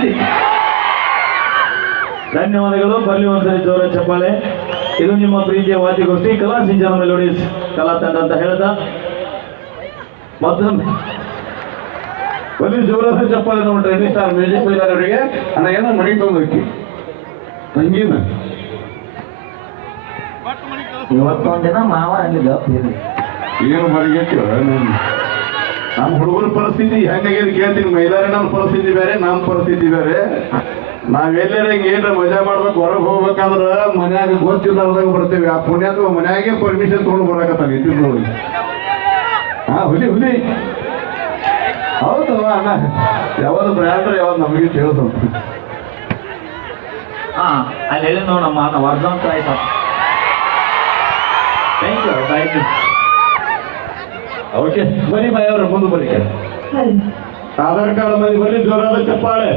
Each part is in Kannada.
ಪ್ರೀತಿ. ಧನ್ಯವಾದಗಳು. ಬರ್ಲಿ ಒಂದ್ಸರಿ ಜೋರ ಚಪ್ಪಾಳೆ. ಇದು ನಿಮ್ಮ ಪ್ರೀತಿಯ ವಾದ್ಯಗೋಷ್ಠಿ ಕಲಾ ಸಿಂಚನ ಮೆಲೋಡೀಸ್ ಕಲಾ ತಂಡ ಅಂತ ಹೇಳ್ದ ಮತ್ತೊಂದು ಬರ್ಲಿ ಜೋರಾದ ಚಪ್ಪಾಳೆ ನಮ್ಮ ಟ್ರೆಂಡಿಂಗ್ ಸ್ಟಾರ್ ಮ್ಯೂಸಿಕ್ ಬೈಲರ್ ಅವರಿಗೆ. ಅಣ್ಣ ಏನೋ ಮಣಿ ತಗೊಂಡೋಗಿ ತಂಗಿನ ಇವತ್ತೊಂದ್ ದಿನ ಮಾವ ಅಲ್ಲಿಲ್ಲ ಏನು ಮರಿಗೆಟ್ಟಿವ ನಮ್ಮ ಹುಡುಗರ ಪರಿಸ್ಥಿತಿ ಹೆಂಗಾಗಿದೆ ಕೇಳ್ತೀನಿ. ಮೈಲಾರಣ್ಣನ ಪರಿಸ್ಥಿತಿ ಬೇರೆ, ನಮ್ಮ ಪರಿಸ್ಥಿತಿ ಬೇರೆ. ನಾವೆಲ್ಲರ ಹಿಂಗೆ ಏನ್ರ ಮಜಾ ಮಾಡ್ಬೇಕು, ಹೊರಗೆ ಹೋಗ್ಬೇಕಾದ್ರ ಮನ್ಯಾಗ ಗೊತ್ತಿಲ್ಲದಾಗ ಬರ್ತೇವೆ. ಆ ಪುಣ್ಯಾಕ ಮನ್ಯಾಗೆ ಪರ್ಮಿಷನ್ ತೊಗೊಂಡು ಬರಾಕತ್ತಾನೆ ಇದ್ದಿದ್ದೊಳಗೆ. ಹುಲಿ ಹುಲಿ ಹೌದು ಅಣ್ಣ. ಯಾವ್ದು ಬ್ರ್ಯಾಂಡ್ರ ಯಾವ್ದು ನಮಗೆ ತಿಳಿದ ಅಲ್ಲಿ ಹೇಳಿ ನೋಡ ನಮ್ಮ ಅಣ್ಣ ವರ್ಧಂತ ಆಯ್ತು. Thank you thank you. Okay ಬನ್ನಿ ಬಾಯ್ ಅವ್ರ ಮುಂದೆ ಬರೀ. ಆಧಾರ್ ಕಾರ್ಡ್ ಮಂದಿ ಬರೀ ಜೋರಾದ ಚಪ್ಪಾಳೆ.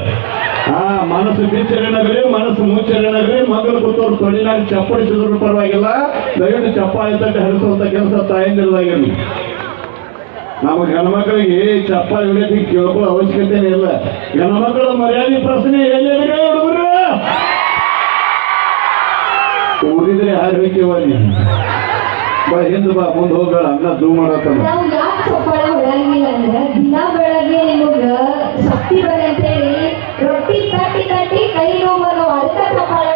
ಮನಸ್ಸು ಬಿಚ್ಚರಿನಾಗ್ರಿ, ಮನಸ್ಸು ಮುಚ್ಚರಿನಾಗ್ರಿ, ಮಗಲು ಕೂತವ್ರು ತೊಳಿನಾಗ ಚಪ್ಪಡಿಸಿದ್ರು ಪರವಾಗಿಲ್ಲ. ದಯವಿಟ್ಟು ಚಪ್ಪಾಳೆ ತಟ್ಟೆ ಹರಿಸುವಂತ ಕೆಲಸ ತಾಯಂದಿರದಾಗಿರ್ಲಿ. ನಮಗೆ ಹೆಣ್ಮಕ್ಳಿಗೆ ಚಪ್ಪಾಳೆ ಹೊಡೆಯೋದಕ್ಕೆ ಕೇಳ್ಕೊಳ್ಳೋ ಅವಶ್ಯಕತೆನೇ ಇಲ್ಲ. ಹೆಣ್ಮಕ್ಳ ಮರ್ಯಾದೆ ಪ್ರಶ್ನೆ ಎಲ್ಲಿದ್ರೆ ಹುಡುಗರು ಊರಿದ್ರೆ ಯಾರು ಬೇಕೇವ ನೀನು ಬಾ ಹಿಂದೆ ಬಾ ಮುಂದೆ ಹೋಗ್ಬೇಡ. ಅನ್ನ ದೂ ಮಾಡತ್ತ ನಾವು ಯಾಕೆ ಚಪ್ಪಾಳೆ ಹೊಡೆಯಂಗಿಲ್ಲ ಅಂದ್ರೆ ದಿನ ಬೆಳಗ್ಗೆ ನಿಮಗ ಶಕ್ತಿ ಬರೆ ಅಂತ ಹೇಳಿ ರೊಟ್ಟಿ ತಟ್ಟಿ ತಟ್ಟಿ ಕೈ ನೋವು ಅದಕ್ಕೆ ಚಪ್ಪಾಳೆ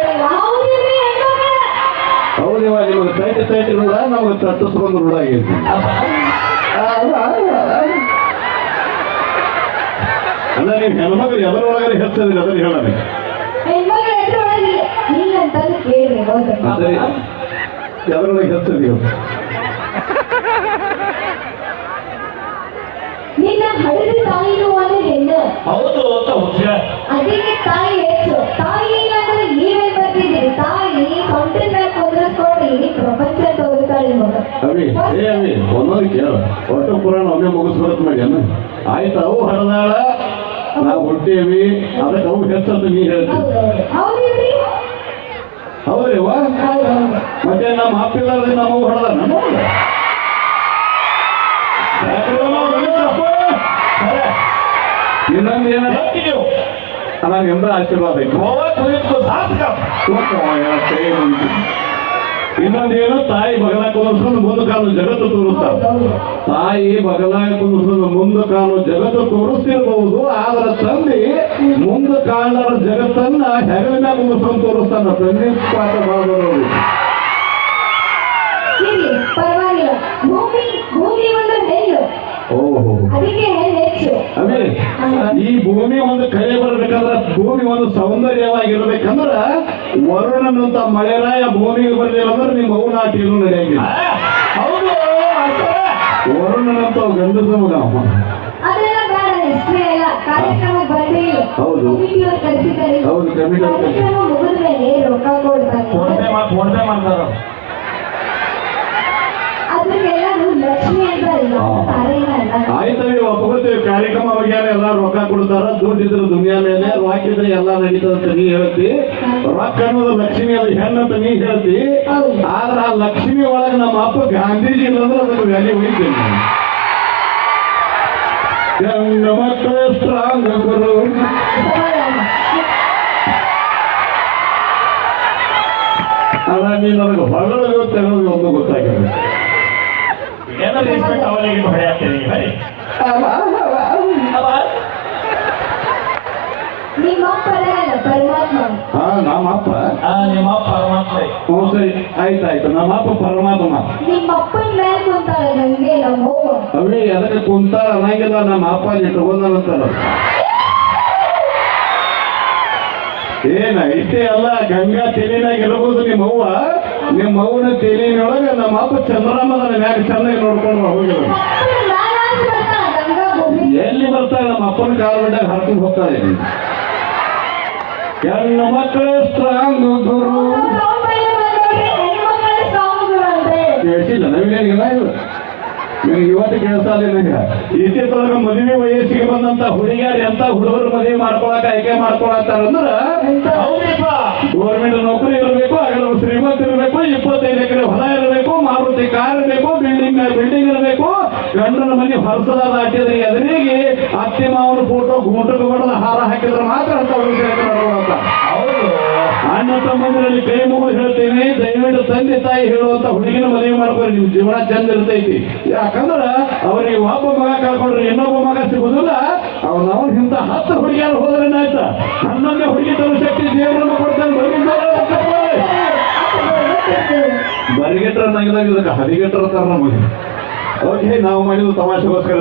ಹೌದಿವ. ನಿಮಗೆ ತೈಟಿ ತೈಟಿ ರೂಢ, ನಮಗೆ ತಟ್ಟಿಸ್ಕೊಂಡು ರೂಢ ಆಗೈತಿ. ಅಲ್ಲ ನೀವು ಹೆಣ್ಮಕ್ಳು ಎದರೊಳಗಡೆ ಹೆಚ್ಚದಿಲ್ಲ ಅದನ್ನ ಹೇಳ. ಹೆಣ್ಮಕ್ಳು ಎದ್ರೊಳಗಿಲ್ಲ ಇಲ್ಲ ಅಂತ ಕೇಳ್ರಿ. ಹೌದು ಎದರೊಳಗೆ ಹೆಚ್ಚದಿ ನಿನ್ನ ಹಳದಿ ತಾಯಿನೂ ಅಂದ್ರೆ ಹೆಣ್ಣು. ಹೌದು ಅಂತ ಅದಕ್ಕೆ ತಾಯಿ ಹೆಚ್ಚು. ತಾಯಿ ಇಲ್ಲ ಅಂದ್ರೆ ನೀವೇ ಬರ್ತಿದ್ದೀರಿ. ತಾಯಿ ಸೊಂಟಿನ ಮೇಲೆ ಕುಂದ್ರಿಸ್ಕೊಂಡು ಇಡೀ ಪ್ರಪಂಚ ತೋರಿಸ್ತಾಳೆ ಮಗ. ಅವಿ ಏ ಅವಿ ಒಂದೊಂದು ಕೇಳ. ಒಟ್ಟು ಪುರಾಣ ಒಮ್ಮೆ ಮುಗಿಸ್ಬರತ್ ಮಾಡಿ ಅನ್ನ ಆಯ್ತು. ಅವು ಹರದಾಳ, ನಾವು ಹುಟ್ಟೇವಿ, ಅದಕ್ಕೆ ಅವು ಹೆಚ್ಚಂತ ನೀ ಹೇಳ್ತೀವಿ. ಹೌದಿಲ್ರಿ? ಹೌದ್ರಿವ. ಮತ್ತೆ ನಮ್ಮ ಹಾಪಿಲ್ಲಾರ್ದೆ ನಾವು ಹೊಡೆದ ನಮ್ಮ ಇನ್ನೊಂದು ಏನ ನಾನು ಎಂದ ಆಶೀರ್ವಾದ. ಇನ್ನೊಂದೇನು, ತಾಯಿ ಬಗಲಾಗ ಕುಂದಿಸ್ಕೊಂಡು ಮುಂದೆ ಕಾಲು ಜಗತ್ತು ತೋರಿಸ್ತಾಳೆ. ತಾಯಿ ಬಗಲಾಗ ಕುಂದಿಸ್ಕೊಂಡು ಮುಂದೆ ಕಾಲು ಜಗತ್ತು ತೋರಿಸ್ತಿರ್ಬಹುದು, ಆದ್ರೆ ತಂದೆ ಮುಂದೆ ಕಾಲರ ಜಗತ್ತನ್ನ ಹೆಗಲಿನ ಕುಂದಿಸ್ಕೊಂಡು ತೋರಿಸ್ತಾನ. ತಂದೆ ಪಾಠ ಮಾಡೋರು ಪರವಾಗಿಲ್ಲ. ಭೂಮಿ ಭೂಮಿ ಒಂದು ಹೆಣ್ಣು, ಓಹೋ ಅದಕ್ಕೆ ಹೆಣ್ಣು ಹೆಚ್ಚು. ಅದೇ ಈ ಭೂಮಿ ಒಂದು ಕರೆ ಬರ್ಬೇಕಂದ್ರ, ಭೂಮಿ ಒಂದು ಸೌಂದರ್ಯವಾಗಿರ್ಬೇಕಂದ್ರ ವರುಣನಂತ ಮಳೆರಾಯ ಭೂಮಿಗೆ ಬರ್ಲಿಲ್ಲ ಅಂದ್ರೆ ನಿಮ್ಮ ಅವು ನಾಟಿಗೂ ನಡೆಯಂಗಿಲ್ಲ. ಹೌದು ವರುಣನಂತ ಗಂಡಸ ಮಗ ಅದೆಲ್ಲ ಬೇಡ. ಹಿಸ್ಟ್ರಿ ಎಲ್ಲ ಕಾರ್ಯಕ್ರಮ ಬಂದಿಲ್ಲ. ಹೌದು. ಕಮಿಟಿಯವ್ರು ಕಳಿಸಿದ್ದಾರೆ. ಹೌದು, ಕಮಿಟಿ ಕಾರ್ಯಕ್ರಮ ಮುಗಿದ್ಮೇಲೆ ರೊಕ್ಕ ಕೊಡ್ತಾರೆ. ಫೋನ್ ಪೇ ಮಾಡ್ತಾರ. ಅದಕ್ಕೆಲ್ಲರೂ ಲಕ್ಷ್ಮಿ ಅಂತ ಇಲ್ಲ, ತಾರೇನ ಅಲ್ಲ. ಆಯ್ತವಿ ಒಪ್ಕೋತೀವಿ. ಕಾರ್ಯಕ್ರಮ ಬಗ್ಗೆ ಎಲ್ಲ ರೊಕ್ಕ ಕೊಡ್ತಾರ. ದುಡ್ಡಿದ್ರು ದುನಿಯಾ ಮೇಲೆ, ರೊಕ್ಕ ಇದ್ರೆ ಎಲ್ಲ ನಡೀತದಂತ ನೀ ಹೇಳ್ತಿ. ರೊಕ್ಕ ಅನ್ನೋದು ಲಕ್ಷ್ಮಿ, ಅದು ಹೆಣ್ಣಂತ ನೀ ಹೇಳ್ತಿ. ಆದ್ರ ಆ ಲಕ್ಷ್ಮಿ ಒಳಗೆ ನಮ್ಮ ಅಪ್ಪ ಗಾಂಧೀಜಿ ಇಲ್ಲಂದ್ರೆ ಅದಕ್ಕೆ ವ್ಯಾಲ್ಯೂ ಉಳಿತೀನಿ. ಹೆಣ್ಣು ಮಕ್ಕಳು ಸ್ಟ್ರಾಂಗ್ ಗುರು. ಅಲ್ಲ ನೀ ನನಗೆ ಹೊರಗೆ ತೆಗೋದು ಒಂದು ಗೊತ್ತಾಗಿದೆ. ಏನೋ ರೆಸ್ಪೆಕ್ಟ್ ಅವರಿಗೆ ಹೊಡೆ ಆಗ್ತೇನೆ ಬರೀ. ನಿಮ್ಮ ಅಪ್ಪ ಅಲ್ಲ ಪರಮಾತ್ಮ. ನಮ್ಮ ಅಪ್ಪ ನಿಮ್ಮ ಪರಮಾತ್ಮ. ಹ್ಞೂ ಸರಿ ಆಯ್ತಾಯ್ತು. ನಮ್ಮ ಅಪ್ಪ ಪರಮಾತ್ಮ. ನಿಮ್ಮ ಅಪ್ಪನ ಮೇಲೆ ಕುಂತಾಳೆ ನಂಗೆ ನಮ್ಮ ಅವ್ವ. ಅವೇ ಅದಕ್ಕೆ ಕುಂತಾಳ ಅನ್ನಂಗಿಲ್ಲ. ನಮ್ಮ ಅಪ್ಪ ಇಟ್ಕೊಂಡಂತಾರ. ಏನ ಇಷ್ಟೇ ಅಲ್ಲ, ಗಂಗಾ ತೆಲಿನಾಗ ಇರಬಹುದು ನಿಮ್ಮ ಅವ್ವ. ನಿಮ್ಮ ಅವ್ವನ ತೆಲಿನೊಳಗೆ ನಮ್ಮ ಅಪ್ಪ ಚಂದ್ರಮ್ಮನ ಮ್ಯಾಗ ಚೆನ್ನಾಗಿ ನೋಡ್ಕೊಂಡು ಹೋಗಿಲ್ಲ. ಎಲ್ಲಿ ಬರ್ತಾಳೆ? ನಮ್ಮ ಅಪ್ಪನ ಕಾಲು ಬಿಟ್ಟಾಗ ಹರ್ಕೊಂಡು ಹೋಗ್ತಾಳೆ. ಹೆಣ್ಣು ಮಕ್ಕಳು ಸ್ಟ್ರಾಂಗ್ ಗುರು. ಕೇಳಿಸಿಲ್ಲ ನಮಗೇನಿಲ್ಲ ಇದು. ನಿಮ್ಗೆ ಇವತ್ತು ಕೇಳಿಸಲ್ಲ. ನನಗೆ ಇತ್ತೀಚೊಳಗೆ ಮದುವೆ ವಯಸ್ಸಿಗೆ ಬಂದಂತ ಹುಡುಗಿಯರು ಎಂತ ಹುಡುಗರು ಮದುವೆ ಮಾಡ್ಕೊಳಕ ಆಯ್ಕೆ ಮಾಡ್ಕೊಳತ್ತಾರಂದ್ರ ಗೌರ್ಮೆಂಟ್ ನೌಕರಿ ಇರಬೇಕು, ಹಾಗಾದ್ರೆ ಶ್ರೀಮಂತ ಇರಬೇಕು, 25 ಎಕರೆ ಹೊಲ ಇರಬೇಕು, ಮಾರುತಿ ಕಾರ್ ಇರಬೇಕು, ಬಿಲ್ಡಿಂಗ್ ಇರಬೇಕು, ಗಂಡನ ಮನೆ ಹೊರಸದ ದಾಟಿದ್ರೆ ಎದುರಿಗೆ ಅತ್ತೆ ಮಾವನ ಫೋಟೋ ಗೂಟಕ್ಕೆ ಹೊಡೆದ ಹಾರ ಹಾಕಿದ್ರೆ ಮಾತ್ರ ಅಂತ ಅಣ್ಣ ತಮ್ಮಂದಿರಲ್ಲಿ ಕೈ ಮುಗಿದು ಹೇಳ್ತೀನಿ, ದಯವಿಟ್ಟು ತಂದೆ ತಾಯಿ ಹೇಳುವಂತ ಹುಡುಗಿನ ಮದುವೆ ಮಾಡ್ಕೊರಿ, ನಿಮ್ ಜೀವನ ಚಂದ ಇರ್ತೈತಿ. ಯಾಕಂದ್ರ ಅವ್ರಿಗೆ ಒಬ್ಬ ಮಗ ಕಳ್ಕೊಂಡ್ರೆ ಇನ್ನೊಬ್ಬ ಮಗ ಸಿಗುದಿಲ್ಲ. ಅವ್ನ ಇಂತ 10 ಹುಡುಗಿಯಾರು ಹೋದ್ರೆ ಏನಾಯ್ತ, 11 ಹುಡುಗಿ ತರೋ ಶಕ್ತಿ ದೇವರನ್ನು ಕೊಡ್ತಾನೆ. ಬರಿಗೆಟ್ರ ನಗದಾಗ ಇದಕ್ಕೆ ಹರಿಗೆಟ್ರ ತರ ನಮಗೆ. ಓಕೆ, ನಾವು ಮಾಡಿದ್ದು ತಮಾಷೆಗೋಸ್ಕರ.